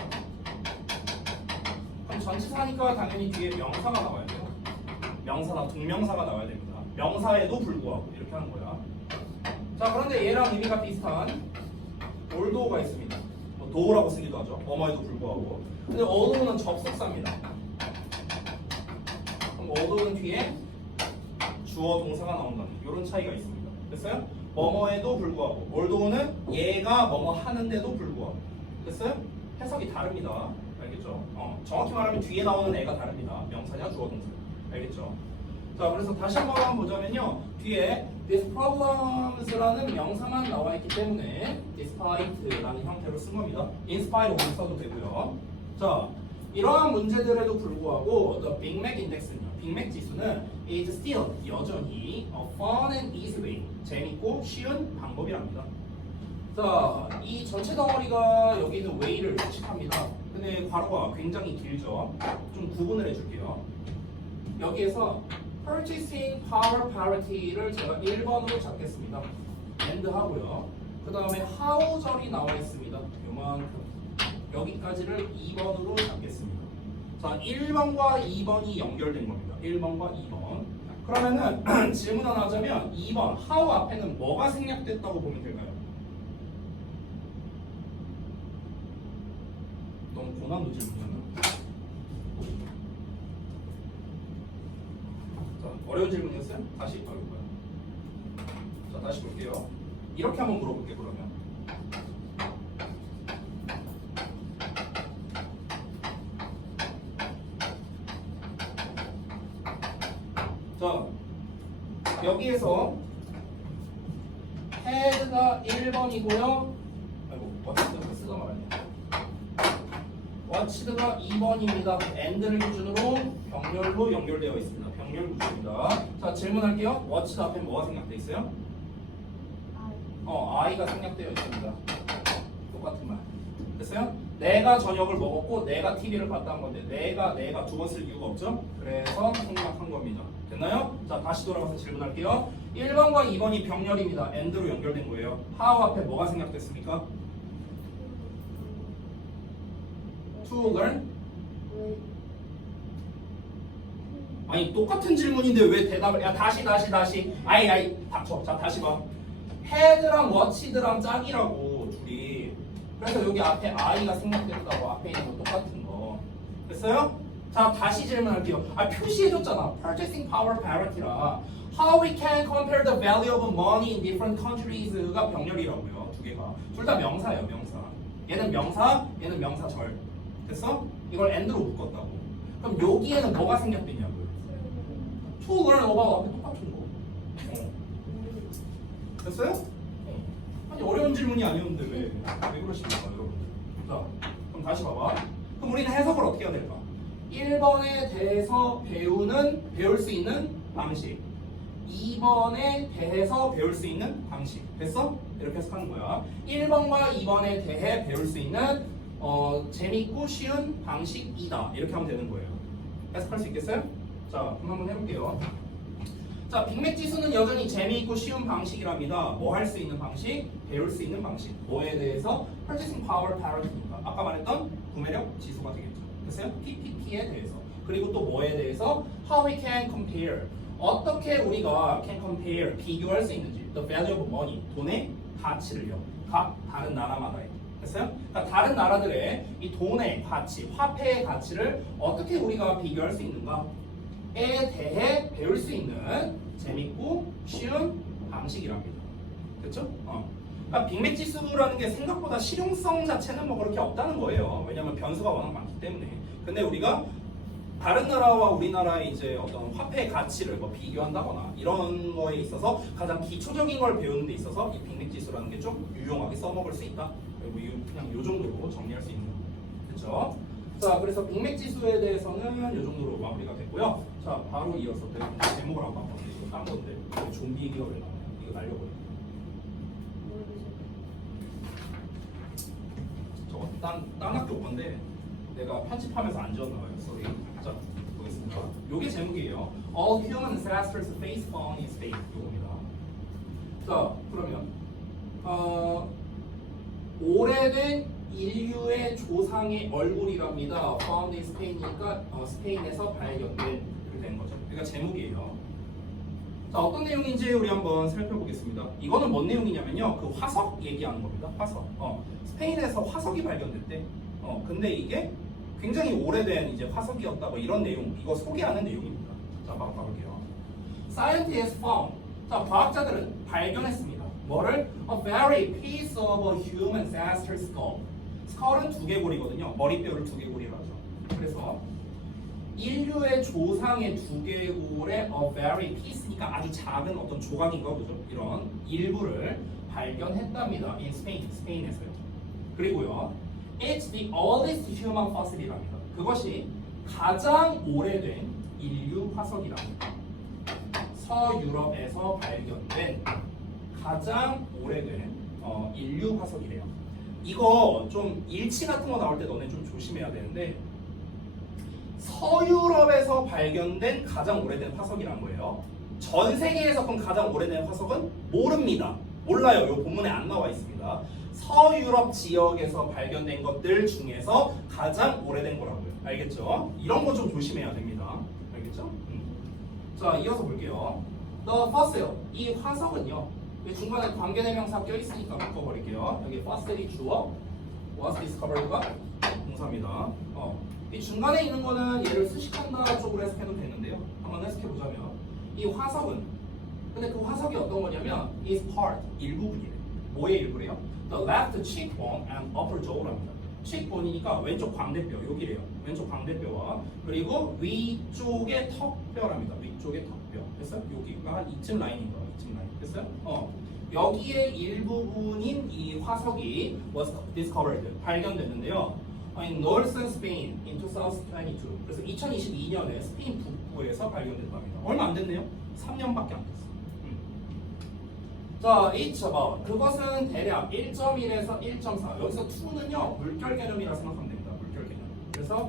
그럼 전치사니까 당연히 뒤에 명사가 나와야 돼요. 명사나 동명사가 나와야 됩니다. 명사에도 불구하고 이렇게 하는 거야. 자, 그런데 얘랑 의미가 비슷한 올도가 있습니다. 도라고 쓰기도 하죠. 뭐뭐에도 불구하고. 근데 어도는 접속사입니다. 그럼 어도는 뒤에 주어 동사가 나온다는 이런 차이가 있습니다. 됐어요? 뭐뭐에도 불구하고. 올도는 얘가 뭐뭐 하는데도 불구하고. 됐어요? 해석이 다릅니다. 알겠죠? 정확히 말하면 뒤에 나오는 애가 다릅니다. 명사냐 주어 동사. 알겠죠? 자, 그래서 다시 한번 보자면요. 뒤에 this problems라는 명사만 나와 있기 때문에 despite라는 형태로 쓴 겁니다. in spite of 써도 되고요. 자, 이러한 문제들에도 불구하고 the Big Mac index는요. 빅맥 지수는 is still 여전히 a fun and easy way 재밌고 쉬운 방법이랍니다. 자, 이 전체 덩어리가 여기 있는 way를 의식합니다. 근데 괄호가 굉장히 길죠. 좀 구분을 해줄게요. 여기에서 purchasing power parity를 제가 1번으로 잡겠습니다. and 하고요. 그 다음에 how절이 나와 있습니다. 요만큼. 여기까지를 2번으로 잡겠습니다. 자, 1번과 2번이 연결된 겁니다. 1번과 2번. 그러면은 질문 하나 하자면 2번 how 앞에는 뭐가 생략됐다고 보면 될까요? 너무 고난도 질문이었나? 어려운 질문이었어요? 다시 봐볼까요? 자, 다시 볼게요. 이렇게 한번 물어볼게 그러면. 자, 여기에서 헤드가 1번이고요. 아이고, 워치드가 쓰다 말았네. 워치드가 2번입니다. 엔드를 기준으로 병렬로 연결되어 있습니다. 병렬 구조입니다. 자, 질문할게요. 워치드 앞에 뭐가 생략되어 있어요? I가 생략되어 있습니다. 똑같은 말. 됐어요? 내가 저녁을 먹었고 내가 TV를 봤다는 건데 내가 두 번 쓸 이유가 없죠? 그래서 생략한 겁니다. 됐나요? 자, 다시 돌아가서 질문할게요. 1번과 2번이 병렬입니다. AND로 연결된 거예요. how 앞에 뭐가 생략됐습니까? to learn? 아니 똑같은 질문인데 왜 대답을 야 다시 아이 닥쳐. 자, 다시 봐. 헤드랑 워치드랑 짝이라고 둘이. 그래서 여기 앞에 I가 생략됐다고 앞에 있는 거 똑같은 거. 됐어요? 자, 다시 질문할게요. 표시해줬잖아. Purchasing Power Parity라. How we can compare the value of money in different countries가 병렬이라고요. 두 개가. 둘 다 명사예요, 명사. 얘는 명사, 얘는 명사절. 됐어? 이걸 and로 묶었다고. 그럼 여기에는 뭐가 생략되냐고요? To learn about 앞에 똑같은 거. 됐어요? 아니 어려운 질문이 아니었는데 왜 그러십니까 여러분들? 자, 그럼 다시 봐봐. 그럼 우리는 해석을 어떻게 해야 될까? 1번에 대해서 배울 수 있는 방식, 2번에 대해서 배울 수 있는 방식. 됐어? 이렇게 해석하는 거야. 1번과 2번에 대해 배울 수 있는 재밌고 쉬운 방식이다. 이렇게 하면 되는 거예요. 해석할 수 있겠어요? 자, 그럼 한번 해볼게요. 자, 빅맥 지수는 여전히 재미있고 쉬운 방식이랍니다. 뭐 할 수 있는 방식? 배울 수 있는 방식. 뭐에 대해서? Purchasing Power Parity니까. 아까 말했던 구매력 지수가 되겠죠. 됐어요? PPP에 대해서. 그리고 또 뭐에 대해서? How we can compare. 어떻게 우리가 can compare, 비교할 수 있는지. The value of money. 돈의 가치를요. 각 다른 나라마다의. 됐어요? 그러니까 다른 나라들의 이 돈의 가치, 화폐의 가치를 어떻게 우리가 비교할 수 있는가? 에 대해 배울 수 있는 재밌고 쉬운 방식이랍니다. 됐죠? 그러니까 빅맥 지수라는 게 생각보다 실용성 자체는 뭐 그렇게 없다는 거예요. 왜냐하면 변수가 워낙 많기 때문에. 근데 우리가 다른 나라와 우리나라의 이제 어떤 화폐의 가치를 뭐 비교한다거나 이런 거에 있어서 가장 기초적인 걸 배우는 데 있어서 이 빅맥 지수라는 게 좀 유용하게 써먹을 수 있다. 그리고 그냥 요 정도로 정리할 수 있는 거. 됐죠? 자, 그래서 빅맥 지수에 대해서는 이 정도로 마무리가 됐고요. 자, 바로 이어서 제목을 한번 바꿨는데 이거 딴 건데 좀비 얘기가 왜 나와요? 이거 날려버려. 저거 딴 학교 건데 내가 편집하면서 안 지웠나 봐요. 쏘리. 자, 보겠습니다. 요게 제목이에요. All human ancestors face found in space. 요겁니다. 자, 그러면 오래된 인류의 조상의 얼굴이랍니다. Found in Spain이니까 스페인에서 발견된 이렇게 된 거죠. 그러니까 제목이에요. 자, 어떤 내용인지 우리 한번 살펴보겠습니다. 이거는 뭔 내용이냐면요. 그 화석 얘기하는 겁니다. 화석. 스페인에서 화석이 발견됐대. 근데 이게 굉장히 오래된 이제 화석이었다. 뭐 이런 내용. 이거 소개하는 내용입니다. 자, 바로 가볼게요. Scientists found. 자, 과학자들은 발견했습니다. 뭐를? A very piece of a human ancestor skull. 스컬은 두개골이거든요. 머리뼈를 두개골이라고 하죠. 그래서 인류의 조상의 두개골의 a very piece니까 아주 작은 어떤 조각인가 보죠. 이런 일부를 발견했답니다. In Spain, 스페인에서요. 그리고요, it's the oldest human fossil이랍니다. 그것이 가장 오래된 인류 화석이랍니다. 서유럽에서 발견된 가장 오래된 인류 화석이래요. 이거 좀 일치 같은 거 나올 때 너네 좀 조심해야 되는데 서유럽에서 발견된 가장 오래된 화석이란 거예요. 전 세계에서 본 가장 오래된 화석은 모릅니다. 몰라요. 이 본문에 안 나와 있습니다. 서유럽 지역에서 발견된 것들 중에서 가장 오래된 거라고요. 알겠죠? 이런 거 좀 조심해야 됩니다. 알겠죠? 자, 이어서 볼게요. The fossil. 이 화석은요. 중간에 관계대명사 껴있으니까 바꿔버릴게요. 여기 fossil이 주어, was discovered가 동사입니다. 이 중간에 있는 거는 얘를 수식한다 쪽으로 해석해도 되는데요. 한번 해석해보자면 이 화석은 근데 그 화석이 어떤 거냐면 is part 일부분이래. 뭐의 일부래요? The left cheekbone and upper jaw랍니다. cheekbone이니까 왼쪽 광대뼈 여기래요. 왼쪽 광대뼈와 그리고 위쪽의 턱뼈랍니다. 위쪽의 턱뼈. 됐어요? 여기가 한 이쯤 라인인 거야. 이쯤 라인. 됐어요? 여기에 일부분인 이 화석이 was discovered 발견됐는데요. in northern Spain in 2022. 그래서 2022년에 스페인 북부에서 발견됐답니다. 얼마 안 됐네요. 3년밖에 안 됐어요. 자, It's about 그것은 대략 1.1에서 1.4. 여기서 2는요 물결 개념이라 생각하면 됩니다. 물결 개념. 그래서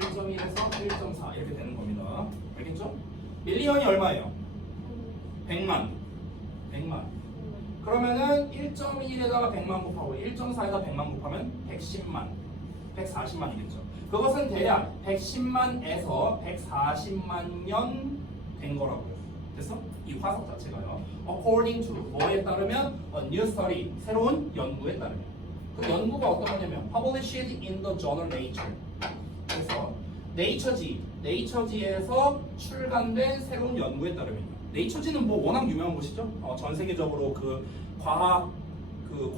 1.1에서 1.4 이렇게 되는 겁니다. 알겠죠? 밀리언이 얼마예요? 100만. 100만. 그러면은 1.1에다가 100만 곱하고 1.4에다 100만 곱하면 110만. 140만이겠죠. 그것은 대략 110만에서 140만 년 된 거라고요. 됐어? 이 화석 자체가요. According to 뭐에 따르면 a new study 새로운 연구에 따르면 그 연구가 어떤 거냐면 published in the journal Nature. 그래서 네이처지에서 출간된 새로운 연구에 따르면요. 네이처지는 뭐 워낙 유명한 곳이죠. 전 세계적으로 그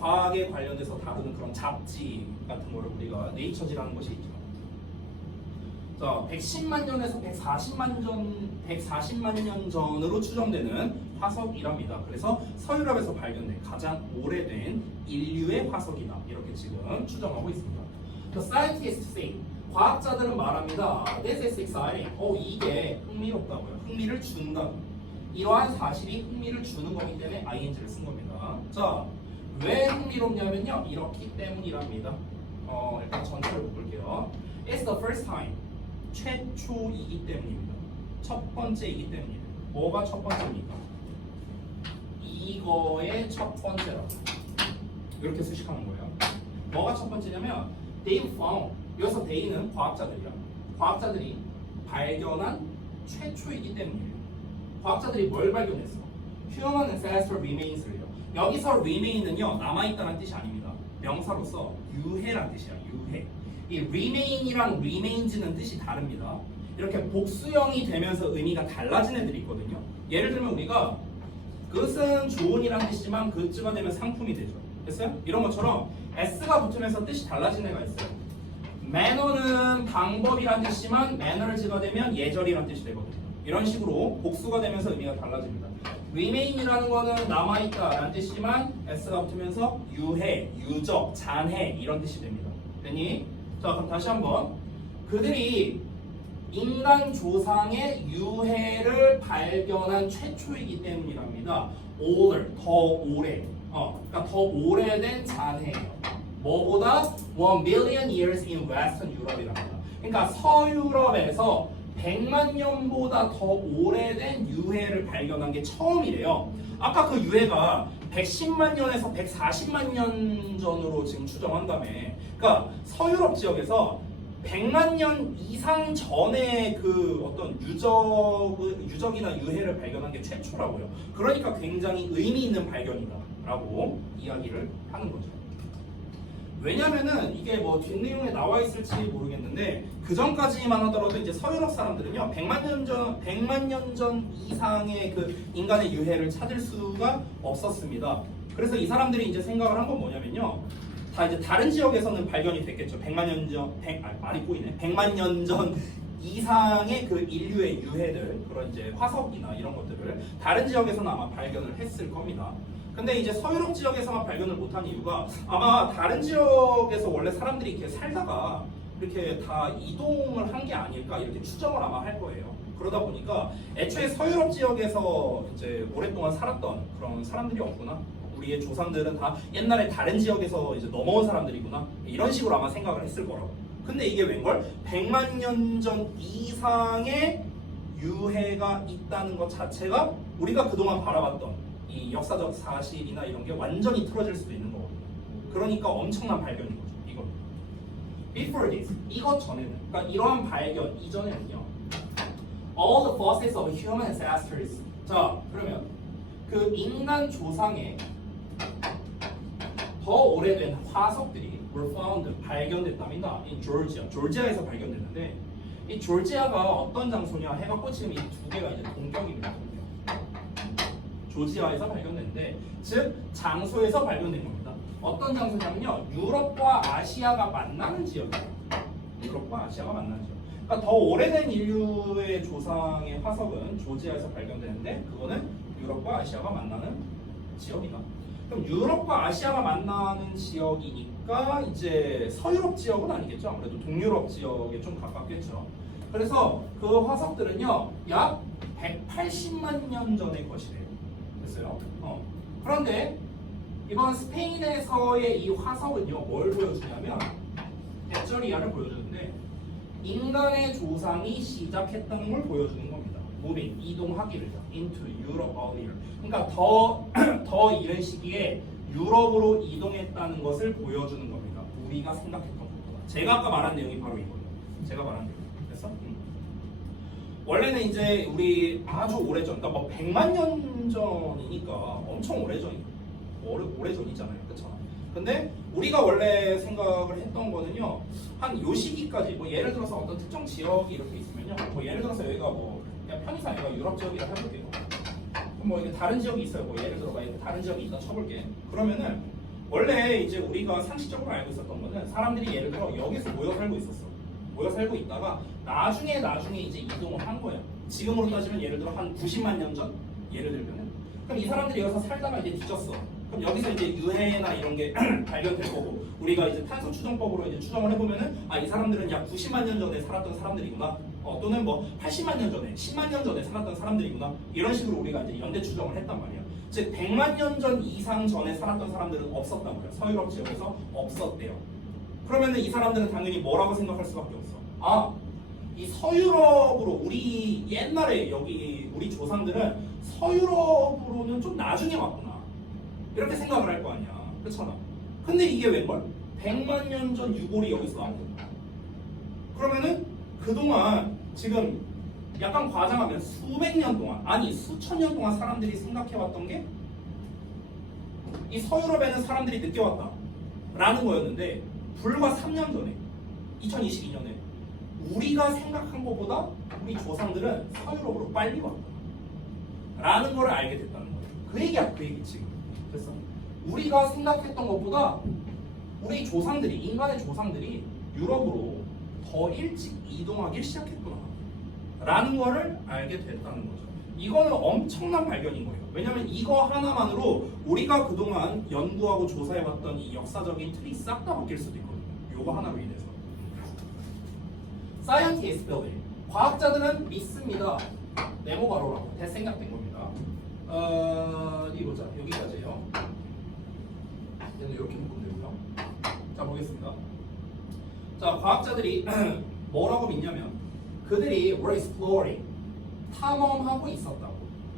과학에 관련돼서 다루는 그런 잡지 같은 거를 우리가 네이처지라는 것이 있죠. 자, 110만 년에서 140만 년 전으로 추정되는 화석이랍니다. 그래서 서유럽에서 발견된 가장 오래된 인류의 화석이다. 이렇게 지금 추정하고 있습니다. The scientists say, 과학자들은 말합니다. This is exciting. 이게 흥미롭다고요. 흥미를 준다. 이러한 사실이 흥미를 주는 거기 때문에 ing를 쓴 겁니다. 자, 왜 흥미롭냐면요. 이렇기 때문이랍니다. 일단 전체를 볼게요. It's the first time. 최초이기 때문입니다. 첫 번째이기 때문이에요. 뭐가 첫 번째입니까? 이거의 첫 번째라고. 이렇게 수식하는 거예요. 뭐가 첫 번째냐면 they found. 여기서 they는 과학자들이야. 과학자들이 발견한 최초이기 때문이에요. 과학자들이 뭘 발견했어? Human ancestral remains를요. 여기서 remain은요 남아있다는 뜻이 아닙니다. 명사로서 유해란 뜻이야. 유해. 이 remain이랑 remains는 뜻이 다릅니다. 이렇게 복수형이 되면서 의미가 달라진 애들이 있거든요. 예를 들면 우리가 그것은 좋은이라는 뜻이지만 그쯤가 되면 상품이 되죠. 됐어요? 이런 것처럼 s가 붙으면서 뜻이 달라진 애가 있어요. manner는 방법이라는 뜻이지만 manners가 되면 예절이라는 뜻이 되거든요. 이런 식으로 복수가 되면서 의미가 달라집니다. remain이라는 거는 남아있다라는 뜻이지만 s가 붙으면서 유해, 유적, 잔해 이런 뜻이 됩니다. 됐니? 자, 그럼 다시 한번 그들이 인간 조상의 유해를 발견한 최초이기 때문이랍니다. older, 더 오래. 그러니까 더 오래된 잔해예요. 뭐보다 1 million years in Western Europe이랍니다. 그러니까 서유럽에서 100만 년보다 더 오래된 유해를 발견한 게 처음이래요. 아까 그 유해가 110만 년에서 140만 년 전으로 지금 추정한다며. 그러니까 서유럽 지역에서 100만 년 이상 전에 그 어떤 유적이나 유해를 발견한 게 최초라고요. 그러니까 굉장히 의미 있는 발견이다라고 이야기를 하는 거죠. 왜냐면은 이게 뭐 뒷내용에 나와 있을지 모르겠는데 그 전까지만 하더라도 이제 서유럽 사람들은요 100만 년 전 이상의 그 인간의 유해를 찾을 수가 없었습니다. 그래서 이 사람들이 이제 생각을 한 건 뭐냐면요. 다 이제 다른 지역에서는 발견이 됐겠죠. 100만 년 전, 말이 꼬이네. 100만 년 전 이상의 그 인류의 유해들, 그런 이제 화석이나 이런 것들을 다른 지역에서는 아마 발견을 했을 겁니다. 근데 이제 서유럽 지역에서만 발견을 못한 이유가 아마 다른 지역에서 원래 사람들이 이렇게 살다가 이렇게 다 이동을 한 게 아닐까 이렇게 추정을 아마 할 거예요. 그러다 보니까 애초에 서유럽 지역에서 이제 오랫동안 살았던 그런 사람들이 없구나. 우리의 조상들은 다 옛날에 다른 지역에서 이제 넘어온 사람들이구나. 이런 식으로 아마 생각을 했을 거라고. 근데 이게 웬걸? 100만 년 전 이상의 유해가 있다는 것 자체가 우리가 그동안 바라봤던 이 역사적 사실이나 이런 게 완전히 틀어질 수도 있는 거거든요. 그러니까 엄청난 발견인 거죠. 이거. Before this, 이것 전에는, 그러니까 이러한 발견 이전에는요. All the fossils of human ancestors. 자, 그러면 그 인간 조상의 더 오래된 화석들이 were found, 발견됐답니다. in Georgia, 조지아에서 발견됐는데 이 조지아가 어떤 장소냐 해갖고 지금 이 두 개가 이제 동격입니다. 동격. 조지아에서 발견됐는데, 즉 장소에서 발견된 겁니다. 어떤 장소냐면요, 유럽과 아시아가 만나는 지역이에요. 유럽과 아시아가 만나는 지역. 그러니까 더 오래된 인류의 조상의 화석은 조지아에서 발견되는데, 그거는 유럽과 아시아가 만나는 지역이다. 그럼 유럽과 아시아가 만나는 지역이니까 이제 서유럽 지역은 아니겠죠. 아무래도 동유럽 지역에 좀 가깝겠죠. 그래서 그 화석들은요, 약 180만 년 전의 것이래요. 됐어요? 그런데 이번 스페인에서의 이 화석은요, 뭘 보여주냐면 에쩌리아를 보여주는데, 인간의 조상이 시작했다는 걸 보여주는 겁니다. moving, 이동하기를 into Europe earlier. 그러니까 더 이른 시기에 유럽으로 이동했다는 것을 보여주는 겁니다. 우리가 생각했던 것보다. 제가 아까 말한 내용이 바로 이거예요. 제가 말한 내용. 그래서 원래는 이제 우리 아주 오래전, 그러니까 뭐 100만 년 전이니까 엄청 오래전이잖아요. 그렇죠? 근데 우리가 원래 생각을 했던 거는요, 한 요 시기까지, 뭐 예를 들어서 어떤 특정 지역이 이렇게 있으면요, 뭐 예를 들어서 여기가 뭐 그냥 편의상 여기가 유럽 지역이라 해볼게요. 그럼 뭐 이게 다른 지역이 있어요. 뭐 예를 들어 다른 지역이 있다 쳐볼게. 그러면은 원래 이제 우리가 상식적으로 알고 있었던 거는 사람들이 예를 들어 여기서 모여 살고 있었어. 모여 살고 있다가 나중에 이제 이동을 한 거야. 지금으로 따지면 예를 들어 한 90만 년 전? 예를 들면은. 그럼 이 사람들이 여기서 살다가 이제 뒤졌어. 그럼 여기서 이제 유해나 이런 게 발견될 거고, 우리가 이제 탄소 추정법으로 이제 추정을 해보면은, 아, 이 사람들은 약 90만 년 전에 살았던 사람들이구나. 또는 뭐 80만 년 전에, 10만 년 전에 살았던 사람들이구나. 이런 식으로 우리가 이제 연대 추정을 했단 말이야. 즉 100만 년 전 이상 전에 살았던 사람들은 없었다고요. 서유럽 지역에서 없었대요. 그러면은 이 사람들은 당연히 뭐라고 생각할 수밖에 없어. 아, 이 서유럽으로, 우리 옛날에 여기 우리 조상들은 서유럽으로는 좀 나중에 왔구나, 이렇게 생각을 할 거 아니야. 그렇잖아. 근데 이게 웬걸? 100만 년 전 유골이 여기서 나온 거야. 그러면은 그동안 지금 약간 과장하면 수백 년 동안, 아니 수천 년 동안 사람들이 생각해왔던 게 이 서유럽에는 사람들이 늦게 왔다 라는 거였는데, 불과 3년 전에 2022년에 우리가 생각한 것보다 우리 조상들은 서유럽으로 빨리 왔다 라는 걸 알게 됐다는 거예요. 그 얘기야, 그 얘기 지금. 그래서 우리가 생각했던 것보다 우리 조상들이, 인간의 조상들이 유럽으로 더 일찍 이동하기 시작했구나 라는 거를 알게 됐다는 거죠. 이거는 엄청난 발견인 거예요. 왜냐면 이거 하나만으로 우리가 그동안 연구하고 조사해왔던 이 역사적인 틀이 싹 다 바뀔 수도 있거든요. 이거 하나로 인해서. Scientists believe. 과학자들은 믿습니다. 네모 가로라고 대생각된 겁니다. 어디 보자. 여기까지예요. 얘는 이렇게 묶으면 되고요. 자, 보겠습니다. 자, 과학자들이 뭐라고 믿냐면, 그들이 were exploring, 탐험하고 있었다고.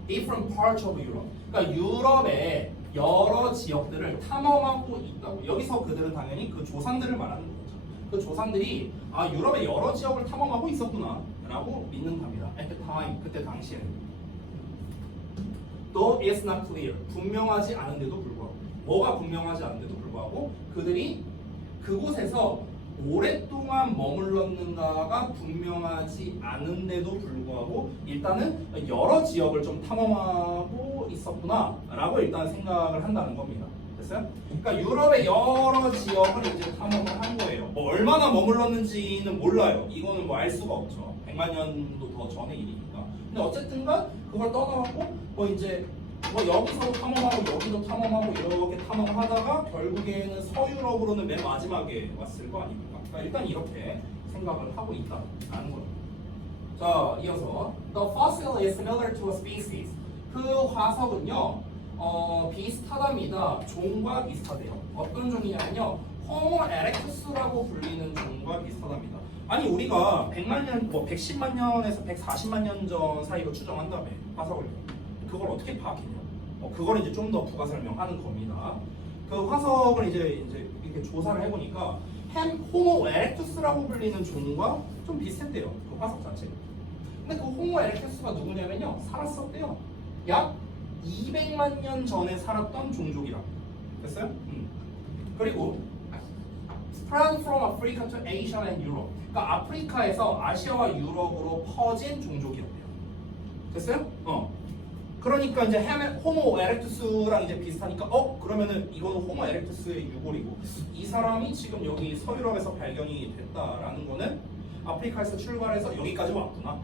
different parts of Europe. 그러니까 유럽의 여러 지역들을 탐험하고 있다고. 여기서 그들은 당연히 그 조상들을 말하는 거죠. 그 조상들이 아, 유럽의 여러 지역을 탐험하고 있었구나 라고 믿는답니다. at the time, 그때 당시에는. Though it's not clear, 분명하지 않은데도 불구하고. 뭐가 분명하지 않은데도 불구하고 그들이 그곳에서 오랫동안 머물렀는가가 분명하지 않은데도 불구하고 일단은 여러 지역을 좀 탐험하고 있었구나 라고 일단 생각을 한다는 겁니다. 됐어요? 그러니까 유럽의 여러 지역을 이제 탐험을 한 거예요. 뭐 얼마나 머물렀는지는 몰라요. 이거는 뭐 알 수가 없죠. 100만 년도 더 전의 일이니까. 근데 어쨌든간 그걸 떠나갖고 뭐 이제 뭐 여기서 탐험하고 여기도 탐험하고 이렇게 탐험하다가 결국에는 서유럽으로는 맨 마지막에 왔을 거 아닙니까? 그러니까 일단 이렇게 생각을 하고 있다는 거예요. 자, 이어서 The fossil is similar to a species. 그 화석은요, 비슷하답니다. 종과 비슷하대요. 어떤 종이냐면요, 호모 에렉투스라고 불리는 종과 비슷하답니다. 아니 우리가 100만 년, 뭐 110만 년에서 140만 년 전 사이로 추정한다며 화석을. 그걸 어떻게 파악했냐? 그걸 이제 좀 더 부가 설명하는 겁니다. 그 화석을 이제 이렇게 조사를 해보니까 호모 에렉투스라고 불리는 종과 좀 비슷했대요. 그 화석 자체가. 근데 그 호모 에렉투스가 누구냐면요, 살았었대요. 약 200만 년 전에 살았던 종족이라고. 됐어요? 그리고 spread from Africa to Asia and Europe. 그러니까 아프리카에서 아시아와 유럽으로 퍼진 종족이었대요. 됐어요? 그러니까 이제 호모 에렉투스랑 이제 비슷하니까 그러면은 이거는 호모 에렉투스의 유골이고 이 사람이 지금 여기 서유럽에서 발견이 됐다라는 거는 아프리카에서 출발해서 여기까지 왔구나.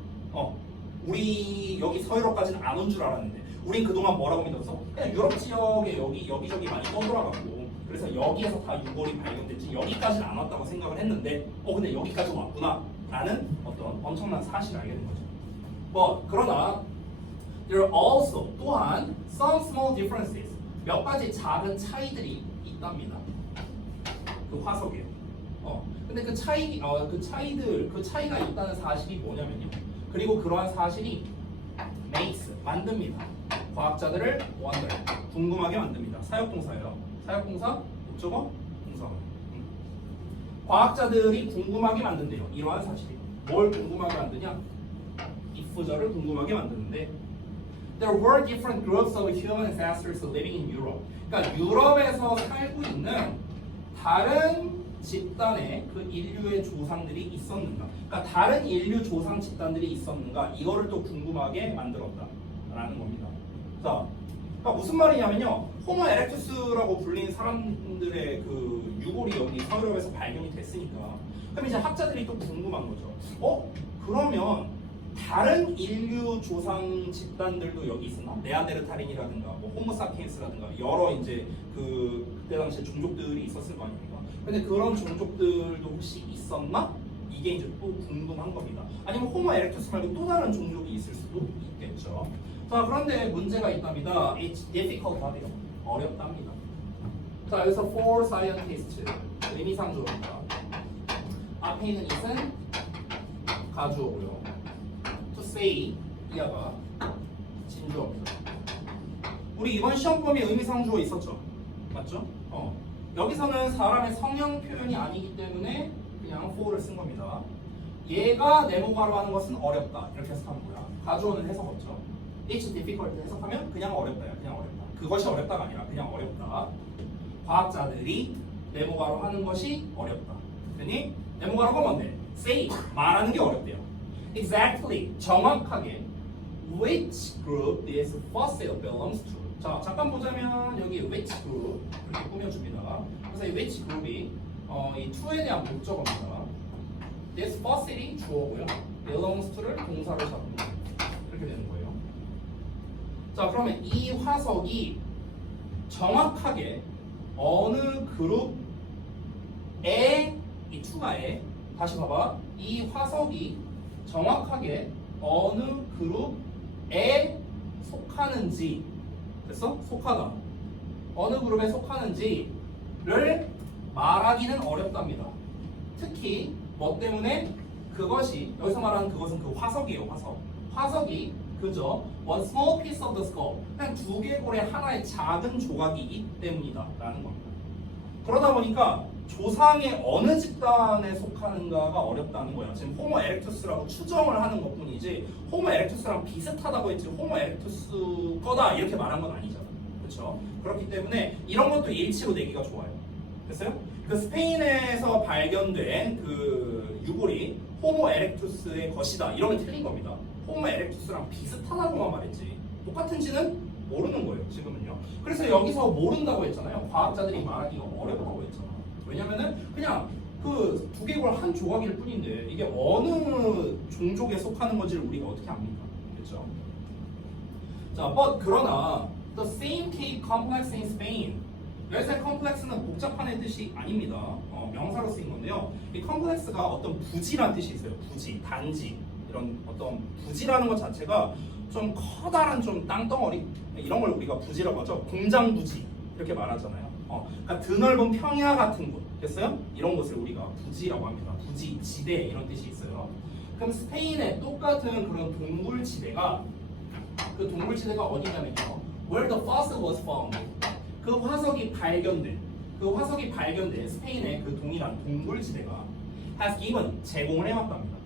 우리 여기 서유럽까지는 안 온 줄 알았는데 우린 그동안 뭐라고 믿었어? 그냥 유럽 지역에 여기저기 많이 떠돌아가고 그래서 여기에서 다 유골이 발견됐지 여기까지는 안 왔다고 생각을 했는데 근데 여기까지 왔구나 라는 어떤 엄청난 사실을 알게 된 거죠. 그러나 there are also 또한 some small differences 몇 가지 작은 차이들이 있답니다. 그 화석에. 근데 그 차이가 있다는 사실이 뭐냐면요. 그리고 그러한 사실이 makes 만듭니다. 과학자들을 wonder 궁금하게 만듭니다. 사역동사예요. 사역동사 목적어 동사원. 과학자들이 궁금하게 만든대요. 이러한 사실이 뭘 궁금하게 만드냐? if절을 궁금하게 만드는데 there were different groups of human ancestors living in Europe. 그러니까 유럽에서 살고 있는 다른 집단의 그 인류의 조상들이 있었는가? 그러니까 다른 인류 조상 집단들이 있었는가? 이거를 또 궁금하게 만들었다라는 겁니다. 자, 그러니까 무슨 말이냐면요. 호모 에렉투스라고 불린 사람들의 그 유골이 여기 서유럽에서 발견이 됐으니까 그럼 이제 학자들이 또 궁금한 거죠. 그러면 다른 인류 조상 집단들도 여기 있었나? 네안데르탈인이라든가 뭐 호모사피엔스라든가 여러 이제 그때 당시에 종족들이 있었을 거 아닙니까? 근데 그런 종족들도 혹시 있었나? 이게 이제 또 궁금한 겁니다. 아니면 호모 에렉투스 말고 또 다른 종족이 있을 수도 있겠죠. 자, 그런데 문제가 있답니다. It's difficult 하대요. 어렵답니다. 자, 여기서 for scientists 의미상조입니다. 앞에 있는 it은 가주어고요. to say 이하가 진주어입니다. 우리 이번 시험 범위 의미상주어 있었죠? 맞죠? 여기서는 사람의 성형 표현이 아니기 때문에 그냥 for를 쓴 겁니다. 얘가 네모가로 하는 것은 어렵다 이렇게 해석하는 거야. 가주어는 해석 없죠. It's difficult 해석하면 그냥 어렵다야. 그냥 어렵다. 그것이 어렵다가 아니라 그냥 어렵다. 과학자들이 네모가로 하는 것이 어렵다. 그러니 네모가로가 뭔데? Say 말하는 게 어렵대요. Exactly 정확하게 which group this fossil belongs to. 자, 잠깐 보자면 여기 which group 이렇게 꾸며줍니다. 그래서 이 which group이 이 to에 대한 목적어입니다. this fossil이 주어고요. belongs to를 동사로 잡는 이렇게 되는 거예요. 자, 그러면 이 화석이 정확하게 어느 그룹에 이 to가에 다시 봐봐. 이 화석이 정확하게 어느 그룹에 속하는지 됐어? 속하다. 어느 그룹에 속하는지를 말하기는 어렵답니다. 특히 뭐 때문에? 그것이 여기서 말하는 그것은 그 화석이에요. 화석이 그죠? One small piece of the skull. 그냥 두개골의 하나의 작은 조각이기 때문이다 라는 겁니다. 그러다 보니까 조상의 어느 집단에 속하는가가 어렵다는 거야. 지금 호모 에렉투스라고 추정을 하는 것뿐이지 호모 에렉투스랑 비슷하다고 했지 호모 에렉투스 거다 이렇게 말한 건 아니잖아. 그렇죠? 그렇기 때문에 이런 것도 일치로 내기가 좋아요. 됐어요? 그 스페인에서 발견된 그 유골이 호모 에렉투스의 것이다. 이러면 틀린 겁니다. 호모 에렉투스랑 비슷하다고만 말했지 똑같은지는 모르는 거예요. 지금은요. 그래서 여기서 모른다고 했잖아요. 과학자들이 말하기가 어렵다고 했잖아. 왜냐면은 그냥 그 두개골 한 조각일 뿐인데 이게 어느 종족에 속하는 건지를 우리가 어떻게 압니까? 그렇죠? 자, 그러나 the same cave complex in Spain. 여기서 complex는 복잡한의 뜻이 아닙니다. 명사로 쓰인 건데요. 이 complex가 어떤 부지란 뜻이 있어요. 부지, 단지 이런 어떤 부지라는 것 자체가 좀 커다란 좀 땅덩어리 이런 걸 우리가 부지라고 하죠. 공장 부지 이렇게 말하잖아요. 그러니까 드넓은 평야 같은 곳 됐어요? 이런 곳을 우리가 부지라고 합니다. 부지, 지대 이런 뜻이 있어요. 그럼 스페인에 똑같은 그런 동굴지대가 그 동굴지대가 어디냐면요. Where the fossil was found. 그 화석이 발견된 스페인의 그 동일한 동굴지대가 has given 제공을 해왔답니다.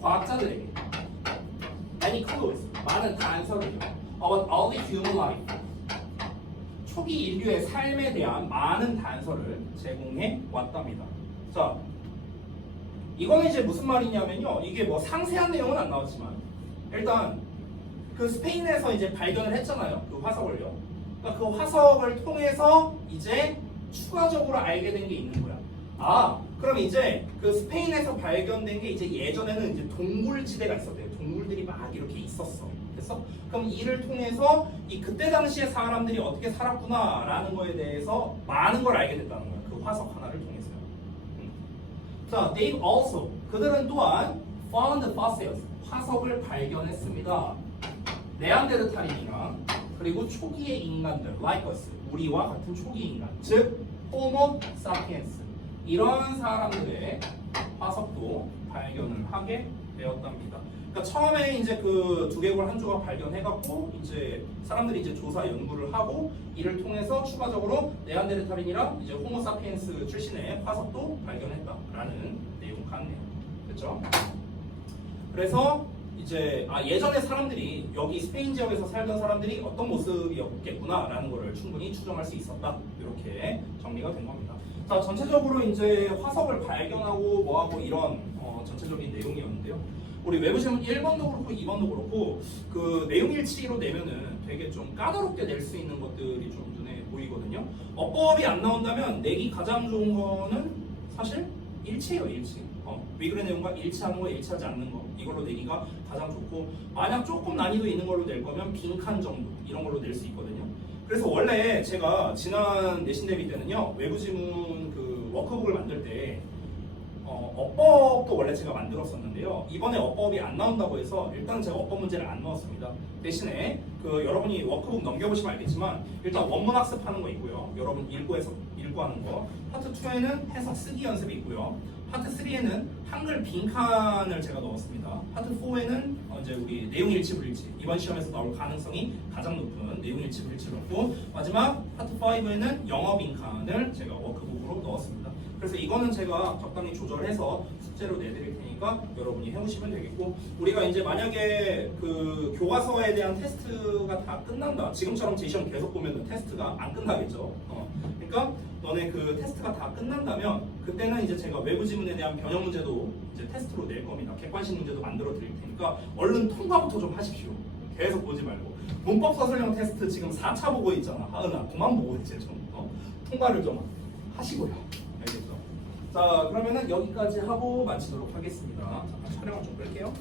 과학자들에게 many clues 많은 단서를 about early human life 초기 인류의 삶에 대한 많은 단서를 제공해 왔답니다. 자, 이거는 이제 무슨 말이냐면요. 이게 뭐 상세한 내용은 안 나왔지만 일단 그 스페인에서 이제 발견을 했잖아요. 그 화석을요. 그러니까 그 화석을 통해서 이제 추가적으로 알게 된 게 있는 거야. 아, 그럼 이제 그 스페인에서 발견된 게 이제 예전에는 이제 동굴지대가 있었대요. 동굴들이 막 이렇게 있었어. 됐어? 그럼 이를 통해서 이 그때 당시에 사람들이 어떻게 살았구나라는 거에 대해서 많은 걸 알게 됐다는 거야. 그 화석 하나를 통해서요. 자, they also 그들은 또한 found fossils 화석을 발견했습니다. 네안데르탈인이랑 그리고 초기의 인간들 like us 우리와 같은 초기 인간 즉 호모 사피엔스 이런 사람들의 화석도 발견을 하게 되었답니다. 그러니까 처음에 이제 그 두개골 한 조각 발견해갖고 이제 사람들이 이제 조사 연구를 하고 이를 통해서 추가적으로 네안데르탈인이랑 이제 호모 사피엔스 출신의 화석도 발견했다라는 내용 같네요. 그렇죠? 그래서 이제 예전에 사람들이 여기 스페인 지역에서 살던 사람들이 어떤 모습이었겠구나라는 것을 충분히 추정할 수 있었다. 이렇게 정리가 된 겁니다. 자, 전체적으로 이제 화석을 발견하고 뭐하고 이런 전체적인 내용이었는데요. 우리 외부 지문 1번도 그렇고 2번도 그렇고 그 내용 일치로 내면은 되게 좀 까다롭게 낼 수 있는 것들이 좀 눈에 보이거든요. 어법이 안 나온다면 내기 가장 좋은 거는 사실 일치예요, 일치. 위그의 내용과 일치하는 거, 일치하지 않는 거 이걸로 내기가 가장 좋고 만약 조금 난이도 있는 걸로 낼 거면 빈칸 정도 이런 걸로 낼 수 있거든요. 그래서 원래 제가 지난 내신 대비 때는요 외부 지문 그 워크북을 만들 때 어법도 원래 제가 만들었었는데요. 이번에 어법이 안 나온다고 해서 일단 제가 어법 문제를 안 넣었습니다. 대신에 그 여러분이 워크북 넘겨보시면 알겠지만 일단 원문 학습하는 거 있고요. 여러분 읽고 하는 거. 파트 2에는 해석 쓰기 연습이 있고요. 파트 3에는 한글 빈칸을 제가 넣었습니다. 파트 4에는 이제 우리 내용 일치 불일치 이번 시험에서 나올 가능성이 가장 높은 내용 일치 불일치를 넣고 마지막 파트 5에는 영어 빈칸을 제가 워크북으로 넣었습니다. 그래서 이거는 제가 적당히 조절해서 숙제로 내드릴 테니까 여러분이 해오시면 되겠고 우리가 이제 만약에 그 교과서에 대한 테스트가 다 끝난다 지금처럼 제 시험 계속 보면 테스트가 안 끝나겠죠. 그러니까 너네 그 테스트가 다 끝난다면 그때는 이제 제가 외부 지문에 대한 변형 문제도 이제 테스트로 낼 겁니다. 객관식 문제도 만들어 드릴 테니까 얼른 통과부터 좀 하십시오. 계속 보지 말고 문법 서술형 테스트 지금 4차 보고 있잖아. 하은아 그만 보고 이제 좀 통과를 좀 하시고요. 알겠죠? 자 그러면은 여기까지 하고 마치도록 하겠습니다. 잠깐 촬영을 좀 끌게요.